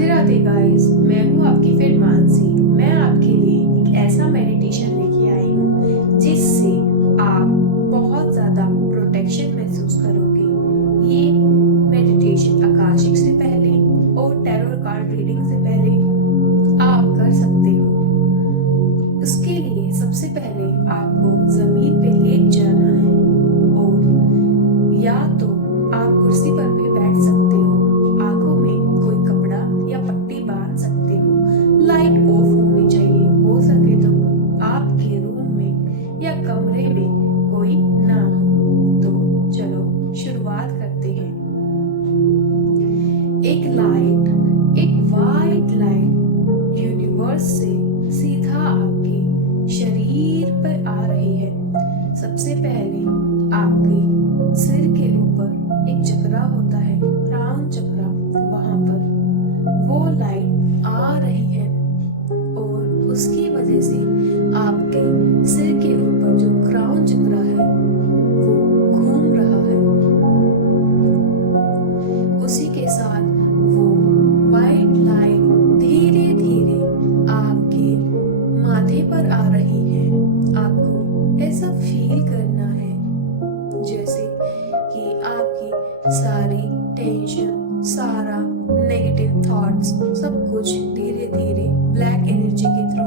Radhe Radhe guys, मैं हूँ आपकी फ्रेंड मानसी। मैं आपके लिए एक ऐसा मेडिटेशन लेके आई हूँ जिससे आप बहुत ज़्यादा प्रोटेक्शन महसूस करोगे। ये मेडिटेशन आकाशिक से पहले और टैरो कार्ड रीडिंग से पहले आप कर सकते हो। उसके लिए सबसे पहले आपको ज़मीन पे लेट जाना है और या तो आप कुर्सी पर भी बैठ सकते हो। आंखों में कोई कपड़ा या पट्टी बांध सकते हो। लाइट ऑफ होनी चाहिए, हो सके तो आपके रूम में या कमरे में कोई ना हो। तो चलो शुरुआत करते हैं। एक वाइट लाइट यूनिवर्स से सीधा आपके शरीर पर आ रही है। सबसे पहले आपके सिर के ऊपर एक चक्रा होता है, क्राउन चक्रा, वहां पर वो लाइट आ रही है और उसकी वजह से आपके सिर के ऊपर जो क्राउन चक्रा है वो घूम रहा है। उसी के साथ वो वाइट लाइट धीरे धीरे आपके माथे पर आ रही है। आपको ऐसा फील करना है जैसे कि आपकी सारी टेंशन, सारा नेगेटिव थॉट्स, सब कुछ धीरे धीरे ब्लैक एनर्जी के थ्रू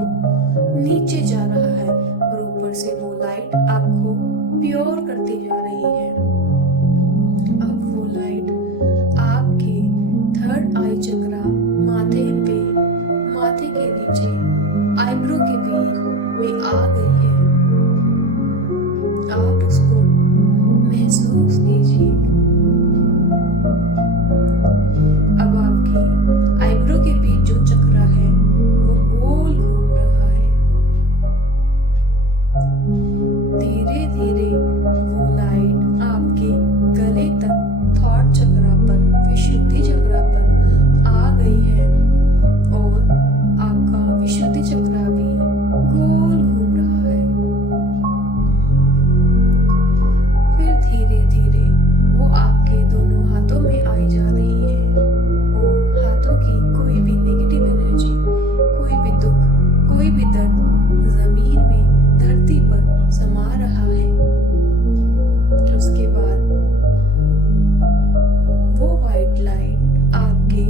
नीचे जा रहा है और ऊपर से वो लाइट आपको प्योर करती जा रही है। अब वो लाइट आपके थर्ड आई चक्रा, माथे के नीचे, आईब्रो के बीच में आ गई है। आप उसको महसूस कीजिए। अब आपकी आईब्रो के बीच जो चक्रा है वो गोल घूम रहा है। धीरे धीरे वो लाइट आपके गले तक, थॉट चक्रा पर, विशुद्धि चक्रा पर आ गई है और आपका विशुद्धि चक्रा भी गोल घूम रहा है। फिर धीरे धीरे वो आपके दोनों हाथों में आई जा रही है और हाथों की कोई भी नेगेटिव एनर्जी, कोई भी दुख, कोई भी दर्द जमीन में, धरती पर समा रहा है। उसके बाद वो वाइट लाइट आपके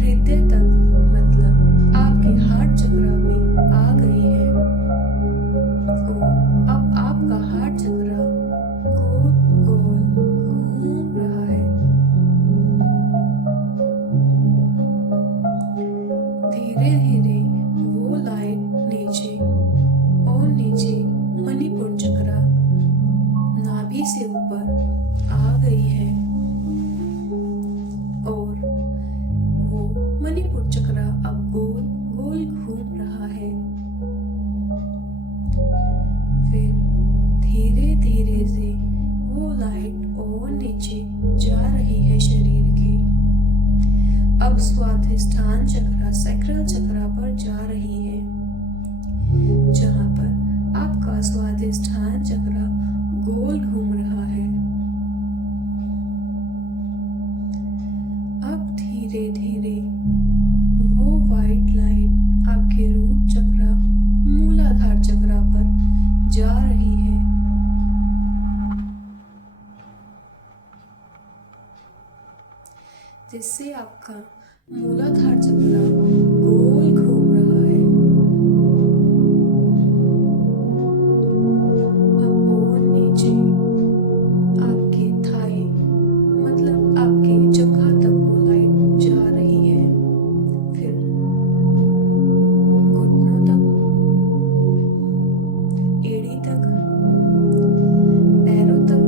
हृदय तक, मतलब आपके हार्ट चक्रा में आ गई है और अब आपका हार्ट चक्रा गोल गोल घूम रहा है। धीरे धीरे वो लाइट नीचे और नीचे मणिपुर चक्रा, नाभि से ऊपर आ गई है और वो मणिपुर चक्रा अब गोल गोल घूम रहा है। फिर धीरे धीरे से वो लाइट और नीचे जा रही है शरीर के। अब स्वाधिष्ठान चक्रा, सैक्रल चक्रा पर जा रही है, जहां पर आपका स्वाधिष्ठान चक्रा गोल घूम रहा है। अब धीरे धीरे वो वाइट लाइट आपके रूट चक्रा, मूलाधार चक्रा पर जा रही है। जिससे आपका मूलाधार चक्रा गोल घूम रहा है। अब और नीचे आपके थाई, मतलब आपके जगह तक वो लाइट जा रही है। फिर घुटनों तक, एड़ी तक, पैरों तक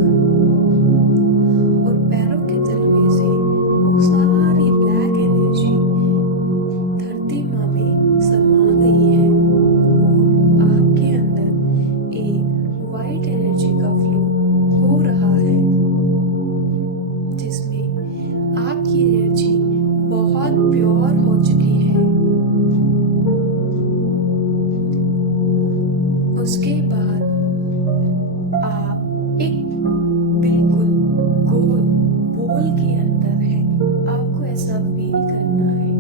और पैरों के तलवे से वो सारी ब्लैक एनर्जी धरती माँ में समा गई है और आपके अंदर एक वाइट एनर्जी का फ्लो हो रहा है, जिसमें आपकी एनर्जी बहुत प्योर हो चुकी है। उसके बाद आप एक बिल्कुल गोल बोल के अंदर है। आपको ऐसा फील करना है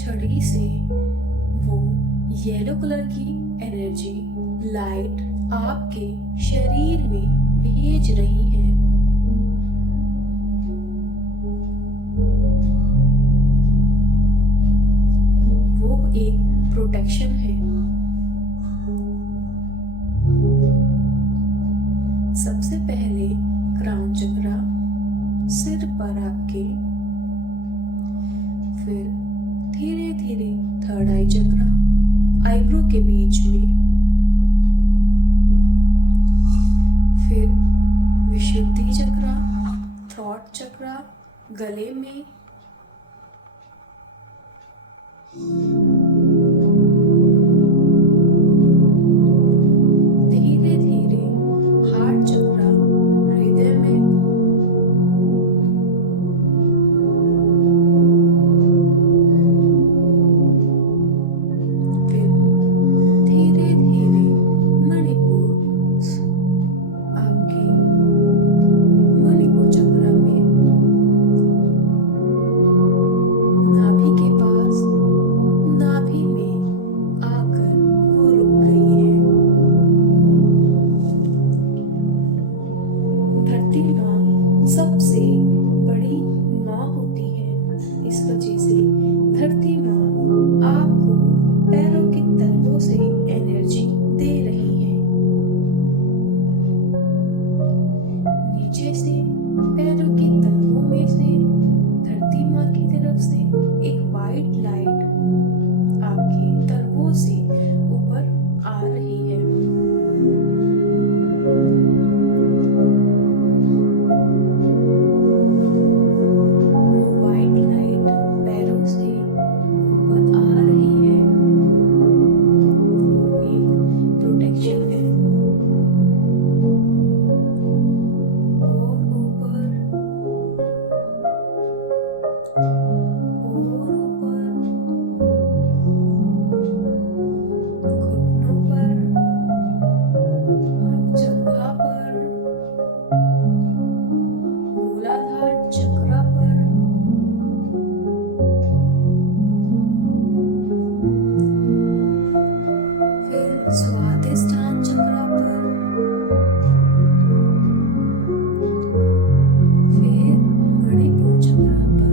छड़ी से वो येलो कलर की एनर्जी लाइट आपके शरीर में भेज रही है। वो एक प्रोटेक्शन है। सबसे पहले क्राउन चक्रा सिर पर आपके, फिर धीरे धीरे थर्ड आई चक्रा आईब्रो के बीच में, फिर विशुद्धि चक्रा थ्रोट चक्रा गले में, धीरे धीरे हार्ट चक्रा हृदय में, फिर धीरे धीरे मणिपुर आपके मणिपुर चक्र में, नाभि के पास, नाभि में आकर वो रुक गई है। धरती माँ सबसे बड़ी माँ होती है। इस वजह से धरती माँ आपको पैरों के तलवों से एनर्जी दे रही है। नीचे से पैरों के तलवों में से धरती माँ की तरफ से एक वाइट लाइट आपके तलवों से ऊपर आ रही है। वो वाइट लाइट पैरों से ऊपर आ रही है। वो एक प्रोटेक्शन है। और ऊपर घुटनों पर, जंघा पर, मूलाधार चक्र पर, फिर स्वादिष्ठान चक्र पर, फिर मणिपुर चक्र पर।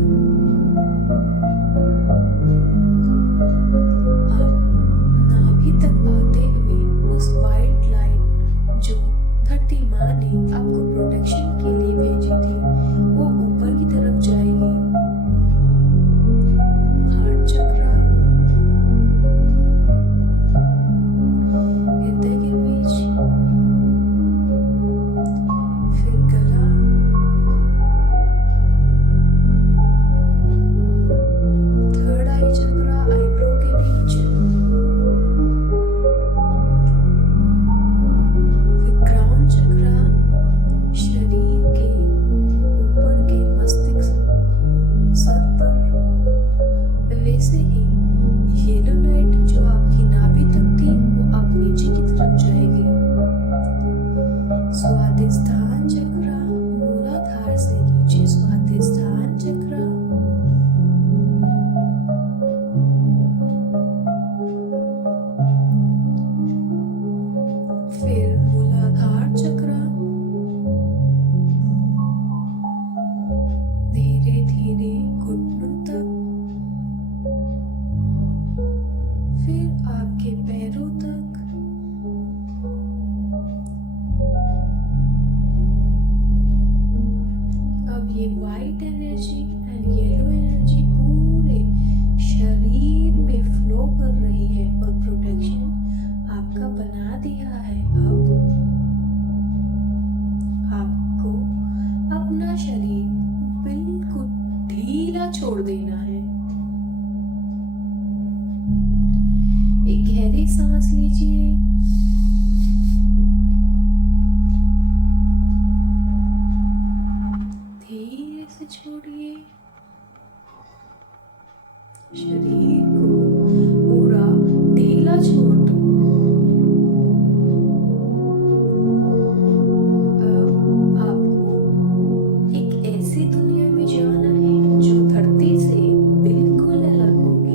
अब नाभि तक आते हुए उस वाइट लाइट जो धरती माँ ने आपको प्रोटेक्शन के लिए भेजी थी, वो ऊपर की तरफ जाएगी। हार्ट चक्रा, हृदय के बीच, फिर गला, थर्ड आई चक्रा आईब्रो के बीच, फिर क्राउन चक्रा शरीर के ऊपर के मस्तिष्क सर पर। वैसे ही येलो लाइट जो आपकी नाभि तक थी वो अब नीचे की तरफ जाएगी। स्वादिष्ठान चक्रा, मूलाधार से नीचे स्वादिष्ठान चक्रा, फिर मूलाधार चक्रा, धीरे धीरे घुटनों तक, फिर आपके पैरों तक। अब ये white energy and yellow energy पूरे शरीर में फ्लो कर रही है और प्रोटेक्शन आपका बना दिया है। अब आपको अपना शरीर बिल्कुल ढीला छोड़ देना है। एक गहरी सांस लीजिए। धीरे से छोड़िए। शरीर को पूरा ढीला छोड़ दो। अब आपको एक ऐसी दुनिया में जाना है जो धरती से बिल्कुल अलग होगी।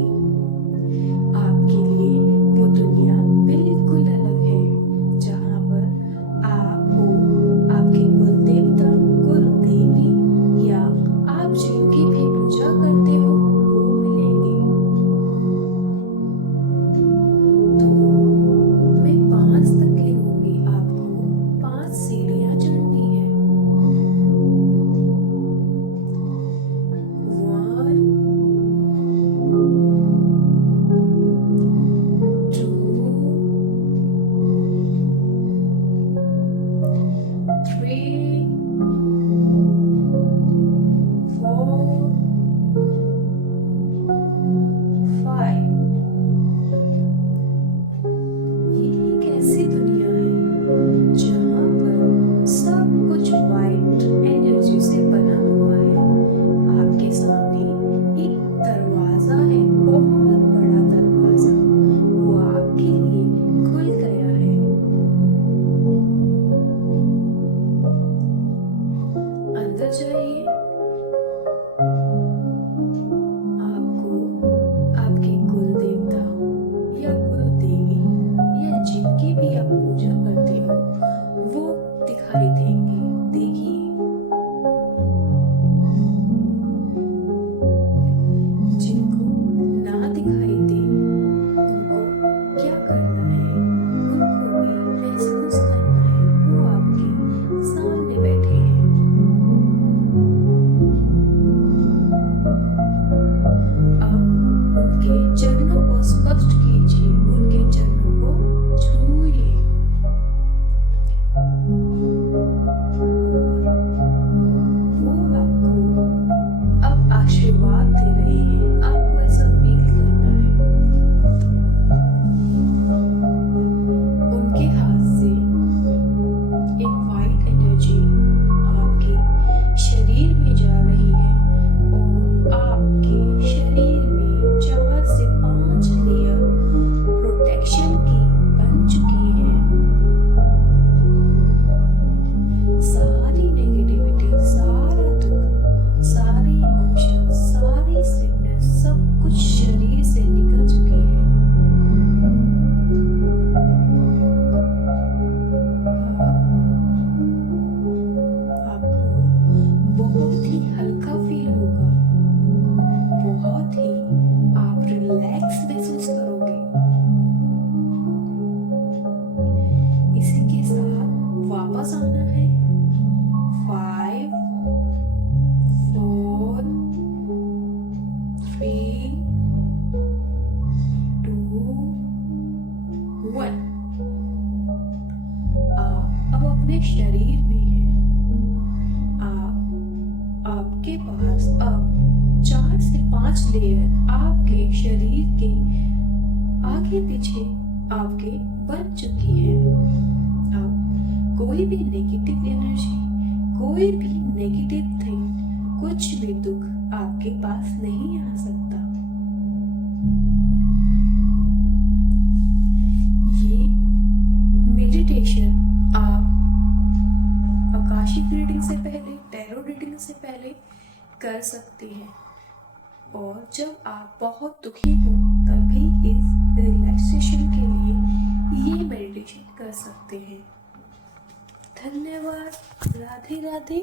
महसूस करोगे। इसी के साथ वापस आना है। 5 4 3 2 1। आप अब अपने शरीर में हैं। आपके पास अब 4 से 5 लेयर आपके शरीर के आगे पीछे आपके बन चुकी है। अब कोई भी नेगेटिव एनर्जी, कोई भी नेगेटिव थिंग, कुछ भी दुख आपके पास नहीं आ सकता। ये मेडिटेशन आप आकाशिक रीडिंग से पहले, टैरो रीडिंग से पहले कर सकते हैं। और जब आप बहुत दुखी हो तभी इस रिलैक्सेशन के लिए ये मेडिटेशन कर सकते हैं। धन्यवाद। राधे राधे।